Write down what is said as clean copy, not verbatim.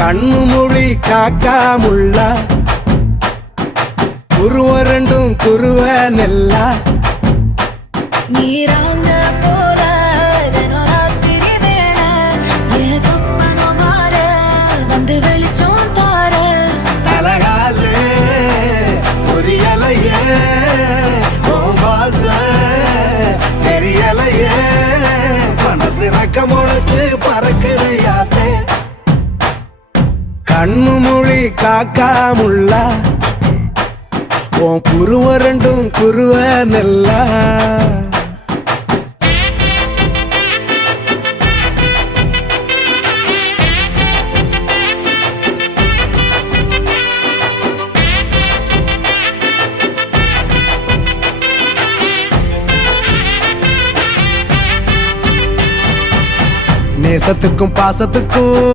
கண்ணு மொழி காக்காமுள்ள குருவ ரெண்டும் குருவ நெல்லா நீராங்க போல தினராத்திரி வேண என் சொப்பனம் மாற வந்து வெளிச்சம் தார தலகாலே பொரியலையே ஓம்பாச தெரியலையே மனசு ரக்க முளைச்சு பறக்குறையாத்தே கண்ணு மொழி காக்காமுள்ள உன் குருவ ரெண்டும் குருவ நெல்லா நேசத்துக்கும் பாசத்துக்கும்